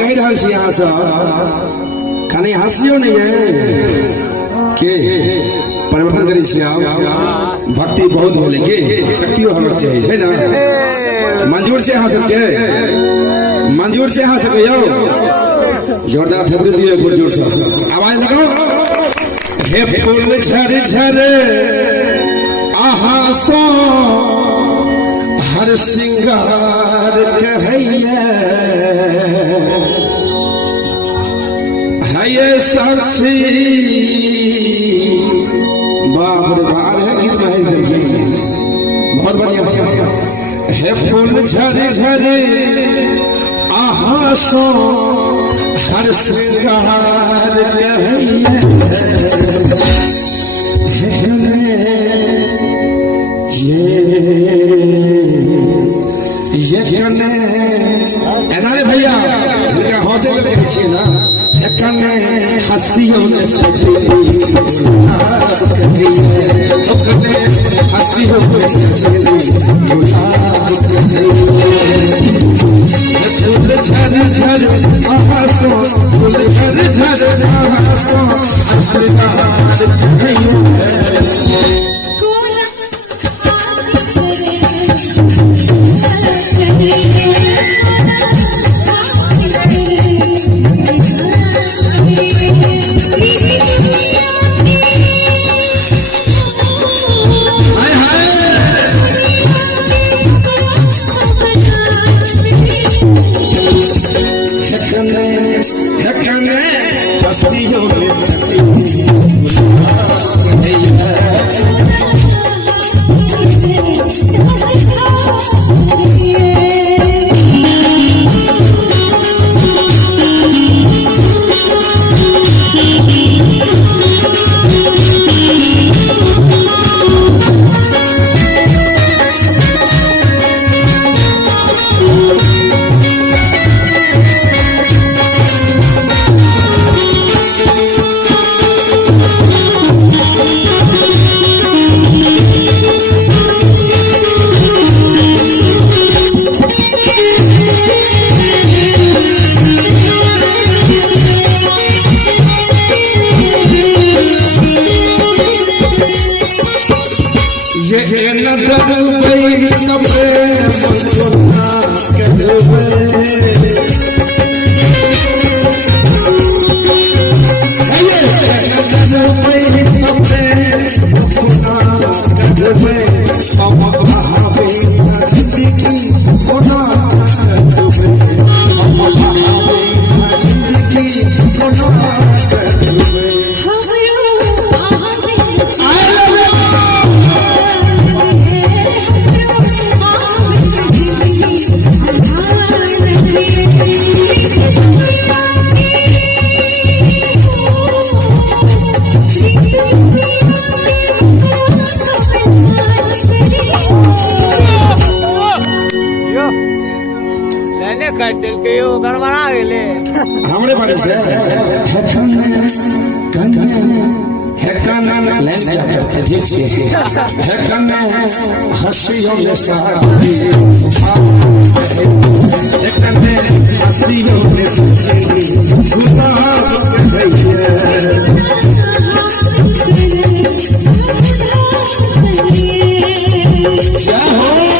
कह रहा छी यहाँ से खाली हंसियो नहीं है के परिवर्तन करी छी भक्ति बहुत बोले के शक्तियो हमर चाहिए है ना मंजूर से यहाँ सबके मंजूर से यहाँ सबके यो जोरदार ठबरी दिए एक जोर से आवाज लगाओ हे फूल झर झर आहा सो हर सिंगार कहैया है साक्षी बाप रे बाप है गीत महेश जी बहुत बढ़िया है फूल झर झर आहा सो हर सिंगार कहैया ये कने एनारे भैया इनका हौसले देखिए ना ये कने हस्तियों ने सजी कने हस्तियों ने सजी फूल झर झर आसो फूल झर झर आसो हमरे बारे से ठीक है हंसियों में हंसियों क्या हो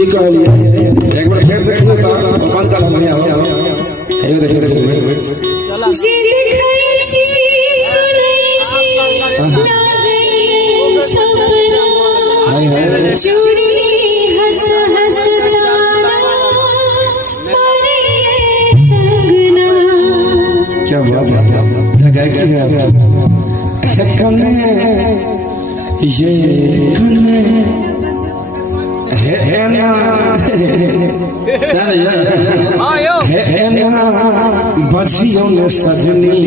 एक बार फिर से बंद कर फिर से जे देखै छी सुनै छी लागल सपना चूड़ी हंस हंस ताना मारे अंगना। क्या बात है, गायकी है कने ये कने है ना सर है ना बजियों ने सजनी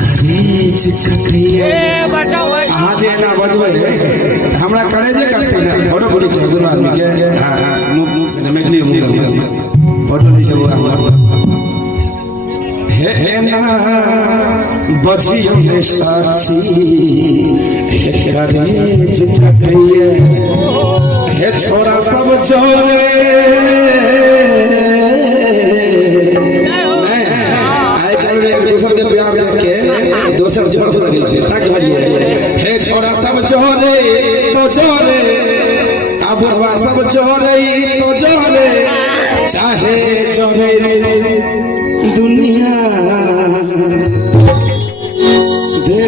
करेज कटिए अहाँ जे ना बजबै हमरा करेजे कटते ना फोटो फोटो छै दुनू आदमी के हां मैथिली फोटो नहीं छै है ना बजियों ने साक्षी करेज कटिए हे छोरा सब चले दूसर के प्यार देख के दोसर जोड़ लगे छै हे छोरा सब चले तो चले आ बुढ़वा सब चले तो चले चाहे चले दुनिया दे